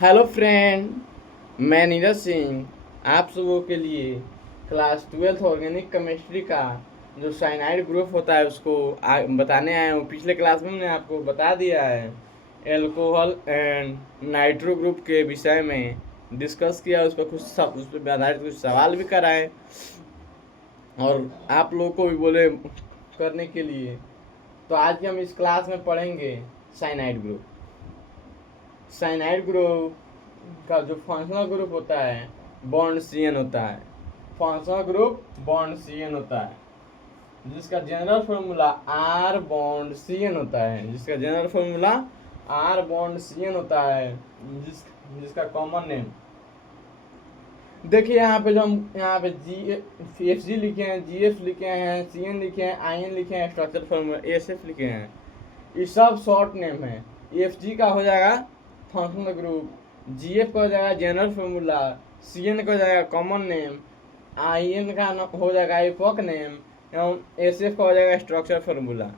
Hello friend, मैं नीरज सिंह आप सबों के लिए क्लास 12th ऑर्गेनिक केमिस्ट्री का जो साइनाइड ग्रुप होता है उसको बताने आया हूँ। पिछले क्लास में मैंने आपको बता दिया है। एल्कोहल एंड नाइट्रो ग्रुप के विषय में डिस्कस किया, उस पर उस पर आधारित कुछ सवाल भी कराए और आप लोगों को भी बोले करने के लिए। तो आज हम इस क्लास में पढ़ेंगे साइनाइड ग्रुप। साइनाइड ग्रुप का जो फंक्शनल ग्रुप होता है बॉन्ड सी एन होता है। Functional group bond C N होता है, जिसका general formula R bond C N होता है। जिसका general formula R bond C N होता है, जिसका कॉमन नेम देखिए यहाँ पे जो हम यहाँ पे जी एफ जी लिखे हैं, जी एफ लिखे हैं, सी एन लिखे हैं, आई एन लिखे हैं, स्ट्रक्चर फॉर्मूला एस एफ लिखे हैं। ये सब शॉर्ट नेम है। एफ जी का हो जाएगा फंक्शनल ग्रुप, जी एफ का हो जाएगा जनरल फॉर्मूला, सी एन का हो जाएगा कॉमन नेम, आई एन का हो जाएगा एपोक नेम, एवं एस एफ का हो जाएगा स्ट्रक्चर फॉर्मूला।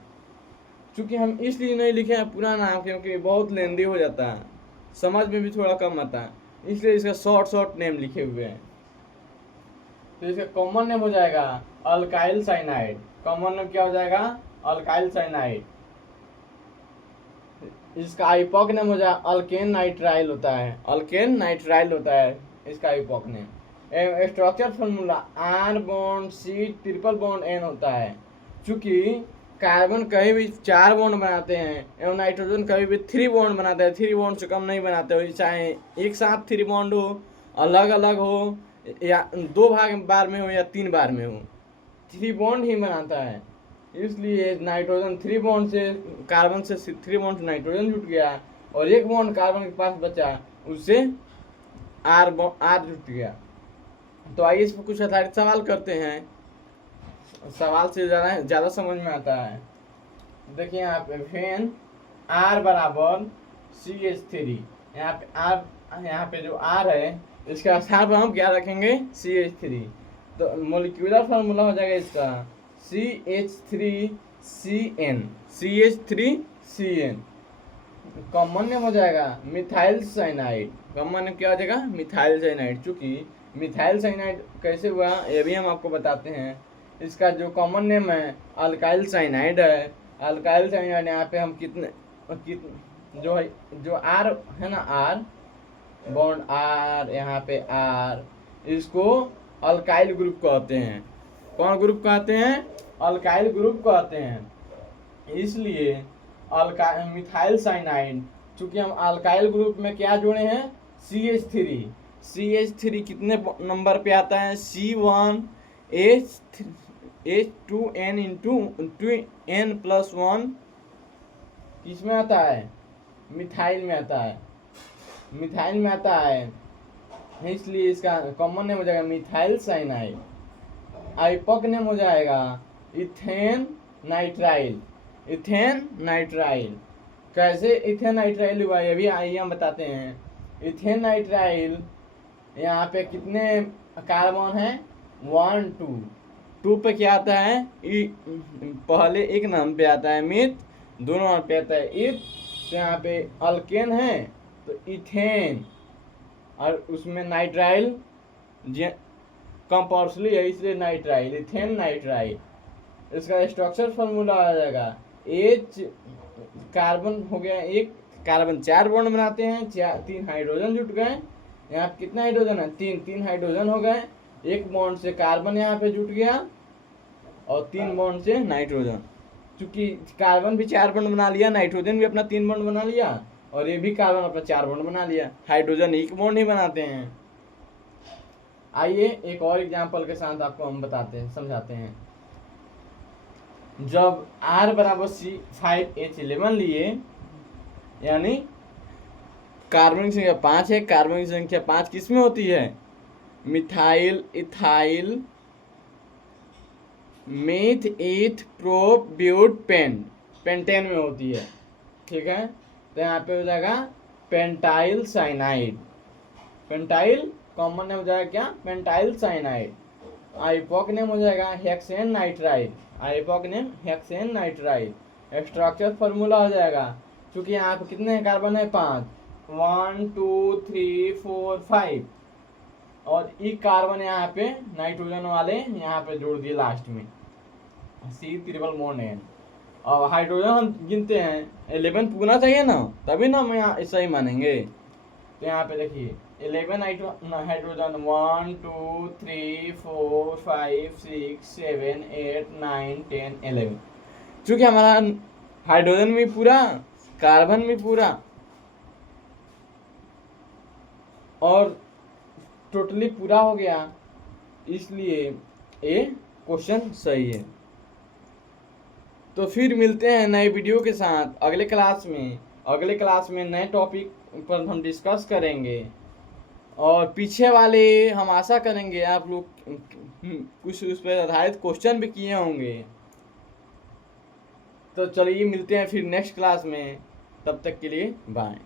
चूँकि हम इसलिए नहीं लिखे हैं पूरा नाम, क्योंकि बहुत लेंदी हो जाता है, समझ में भी थोड़ा कम आता है, इसलिए इसका शॉर्ट नेम लिखे हुए हैं। तो इसका कॉमन नेम हो जाएगा अल्काइल साइनाइड। कॉमन नेम क्या हो जाएगा? Alkyl cyanide. इसका आइपॉक नेम हो जाएगा अल्केन नाइट्राइल होता है। अल्केन नाइट्राइल होता है इसका IUPAC name. Structure formula R bond C triple bond N होता है। चूंकि कार्बन कहीं भी 4 बॉन्ड बनाते हैं एवं नाइट्रोजन कभी भी 3 बॉन्ड बनाते हैं, 3 बॉन्ड से कम नहीं बनाते हो, चाहे एक साथ 3 बॉन्ड हो, अलग अलग हो, या 2 बार में हो या 3 बार में हो, 3 बॉन्ड ही बनाता है। इसलिए नाइट्रोजन 3 बॉन्ड से कार्बन से 3 बॉन्ड से नाइट्रोजन जुट गया और 1 बॉन्ड कार्बन के पास बचा, उससे आर जुट गया। तो आइए इस पर कुछ आधारित सवाल करते हैं। सवाल से ज़्यादा समझ में आता है। देखिए यहाँ पे फेन आर बराबर CH3। यहाँ पे जो आर है इसका स्थान पर हम क्या रखेंगे? CH3। तो मोलिक्यूलर फार्मूला हो जाएगा इसका CH3CN। CH3CN। कॉमन नेम हो जाएगा मिथाइल साइनाइड। कॉमन नेम क्या हो जाएगा? Methyl cyanide. चूंकि मिथाइल साइनाइड कैसे हुआ ये भी हम आपको बताते हैं। इसका जो कॉमन नेम है अल्काइल साइनाइड है। अल्काइल साइनाइड यहाँ पे हम कितने जो आर है ना, आर बॉन्ड आर, यहाँ पे आर, इसको अल्काइल ग्रुप कहते हैं। कौन ग्रुप कहते हैं? अल्काइल ग्रुप कहते हैं। इसलिए मिथाइल साइनाइड, चूंकि हम अल्काइल ग्रुप में क्या जोड़े हैं? CH3। CH3 कितने नंबर पे आता है? C1H2N इंटू N+1 किसमें आता है? मिथाइल में आता है। मिथाइल में आता है, इसलिए इसका कॉमन नेम हो जाएगा मिथाइल साइनाइड। आइपॉक नेम हो जाएगा इथेन नाइट्राइल। Ethane nitrile. कैसे इथेन नाइट्राइल हुआ ये भी आइए हम बताते हैं। इथेन नाइट्राइल यहाँ पे कितने कार्बन हैं? 1 2। 2 पे क्या आता है? पहले एक नाम पे आता है मिथ, 2 नाम पे आता है इथ। तो यहाँ पे अल्केन है तो इथेन, और उसमें नाइट्राइल कंपल्सरी है, इसलिए नाइट्राइल, इथेन नाइट्राइल। इसका स्ट्रक्चर फॉर्मूला आ जाएगा H। कार्बन हो गया एक, कार्बन 4 बॉन्ड बनाते हैं, 3 हाइड्रोजन जुट गए। यहाँ पे कितना हाइड्रोजन है? 3 हाइड्रोजन हो गए। 1 बॉन्ड से कार्बन यहाँ पे जुट गया और 3 बॉन्ड से नाइट्रोजन। चूंकि कार्बन भी 4 बॉन्ड बना लिया, नाइट्रोजन भी अपना 3 बॉन्ड बना लिया, और ये भी कार्बन अपना 4 बॉन्ड बना लिया। हाइड्रोजन 1 बॉन्ड ही बनाते हैं। आइए एक और एग्जांपल के साथ आपको हम बताते हैं, समझाते हैं। जब R बराबर C5H11 लिए, यानी कार्बन की संख्या 5 है। कार्बन की संख्या 5 किस में होती है? Methyl, ethyl, meth, eth, prop, but, pentane में होती है। ठीक है, तो यहाँ पे हो जाएगा pentyl cyanide. Pentyl common name हो जाएगा क्या? Pentyl cyanide. आइपॉक नेम हो जाएगा hexane nitrile. IUPAC name hexane nitrile. Structure formula हो जाएगा, क्योंकि यहाँ पे कितने कार्बन है? 5। 1 2 3 4 5 और ई कार्बन यहाँ पे नाइट्रोजन वाले यहाँ पे जोड़ दिए लास्ट में, सी ट्रिपल बॉन्ड है। और हाइड्रोजन हम गिनते हैं 11 पूरा चाहिए ना, तभी ना हम यहाँ सही मानेंगे। तो यहाँ पे देखिए 11 हाइड्रोजन 1 2 3 4 5 6 7 8 9 10 11। चूंकि हमारा हाइड्रोजन भी पूरा, कार्बन भी पूरा और टोटली पूरा हो गया, इसलिए ये क्वेश्चन सही है। तो फिर मिलते हैं नए वीडियो के साथ अगले क्लास में। अगले क्लास में नए टॉपिक पर हम डिस्कस करेंगे और पीछे वाले हम आशा करेंगे आप लोग कुछ उस पर आधारित क्वेश्चन भी किए होंगे। तो चलिए मिलते हैं फिर नेक्स्ट क्लास में, तब तक के लिए बाय।